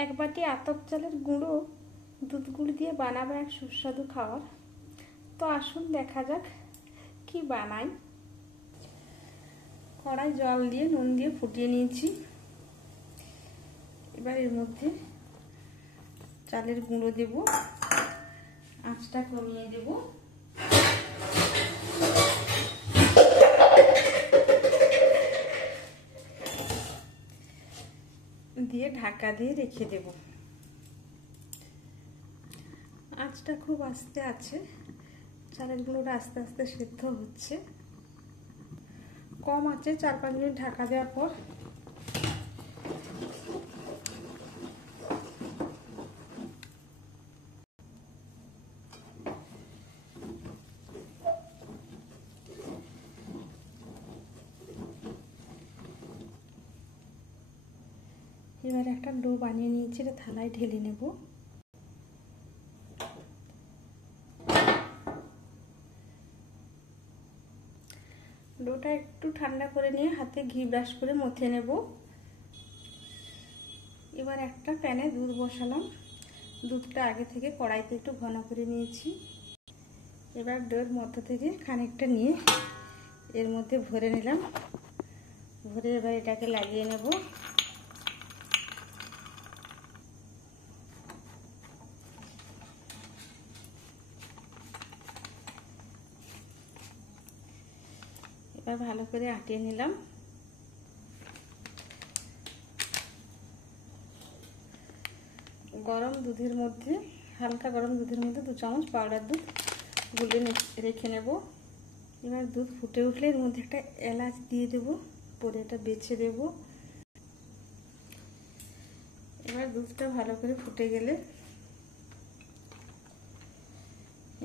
এক বাটি আতপ চালের গুঁড়ো দুধ গুঁড়ো দিয়ে বানাবো এক সুস্বাদু খাবার। তো আসুন দেখা যাক কি বানাই। কড়াই জল দিয়ে নুন দিয়ে ফুটিয়ে নিয়েছি। এবার এর মধ্যে চালের গুঁড়ো দেব, আঁচটা কমিয়ে দেব। দিয়ে ঢাকা দিয়ে রেখে দেব। আঁচটা খুব আস্তে আছে, চালের গুঁড়োটা আস্তে আস্তে সেদ্ধ হচ্ছে। কম আঁচে 4-5 মিনিট ঢাকা দেওয়ার পর এবার একটা ডো বানিয়ে নিয়েছি, এটা থালায় ঢেলে নেব। ডোটা একটু ঠান্ডা করে নিয়ে হাতে ঘি ব্রাশ করে মথে নেব। এবার একটা প্যানে দুধ বসালাম। দুধটা আগে থেকে কড়াইতে একটু ঘন করে নিয়েছি। এবার ডোর মধ্য থেকে খানিকটা নিয়ে এর মধ্যে ভরে নিলাম। ভরে এবার এটাকে লাগিয়ে নেব। এবার ভালো করে আটিয়ে নিলাম। গরম দুধের মধ্যে, হালকা গরম দুধের মধ্যে 2 চামচ পাউডার দুধ গুলে রেখে নেব। এবার দুধ ফুটে উঠলে এর মধ্যে একটা এলাচ দিয়ে দেব, পরে এটা বেছে দেব। এবার দুধটা ভালো করে ফুটে গেলে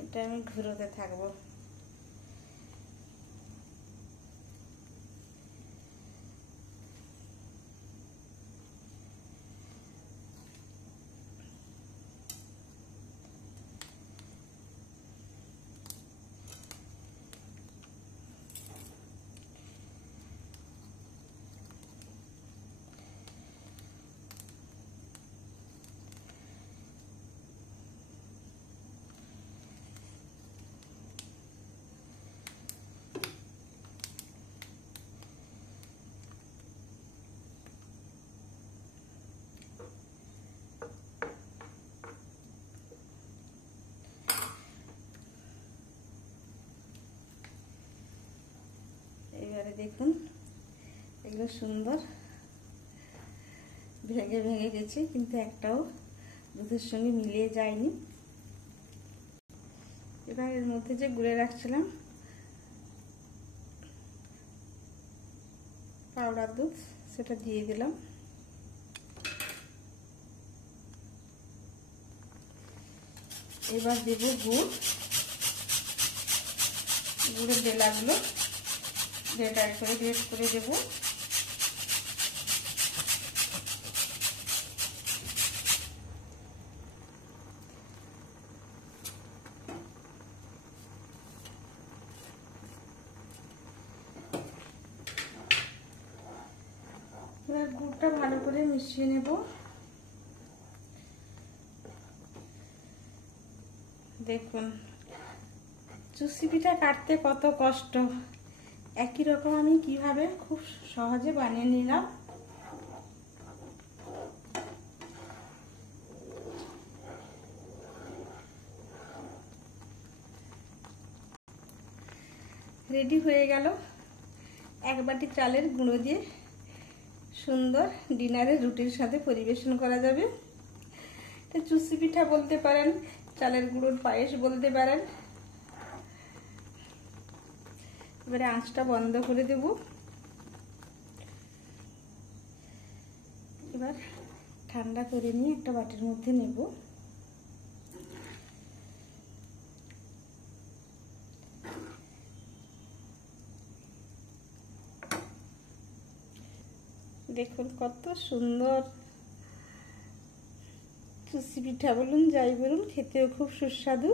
এটা আমি ঘুরোতে থাকবো। এবারে দেখুন এগুলো সুন্দর ভেঙে ভেঙে গেছে, কিন্তু একটাও দুধের সঙ্গে মিলিয়ে যায়নি। এবার এর মধ্যে যে গুলে রাখছিলাম পাউডার দুধ, সেটা দিয়ে দিলাম। এবার দেব গুড়। গুড়ের ডেলাগুলো গ্রেটার করে গ্রেট করে দেব। এবার গুড়টা ভালো করে মিশিয়ে নেব। দেখুন চুষি পিঠা কাটতে কত কষ্ট, একই রকম আমি কিভাবে খুব সহজে বানিয়ে নিলাম। রেডি হয়ে গেল। এক বাটি চালের গুঁড়ো দিয়ে সুন্দর ডিনারের রুটির সাথে পরিবেশন করা যাবে। এটা চুষি পিঠা বলতে পারেন, চালের গুঁড়োর পায়েস বলতে পারেন। এবারে আঁচটা বন্ধ করে দেব। এবার ঠান্ডা করে নিয়ে একটা বাটির মধ্যে নেব। দেখুন কত সুন্দর চুষি পিঠা বলুন যাই বলুন, খেতেও খুব সুস্বাদু।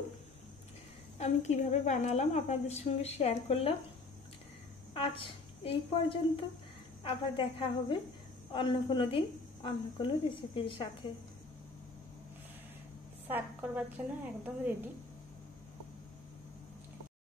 আমি কিভাবে বানালাম আপনাদের সঙ্গে শেয়ার করলাম। আজ এই পর্যন্ত, আবার দেখা হবে অন্য কোনো দিন অন্য কোনো রেসিপির সাথে সার্ভ করবার জন্য একদম রেডি।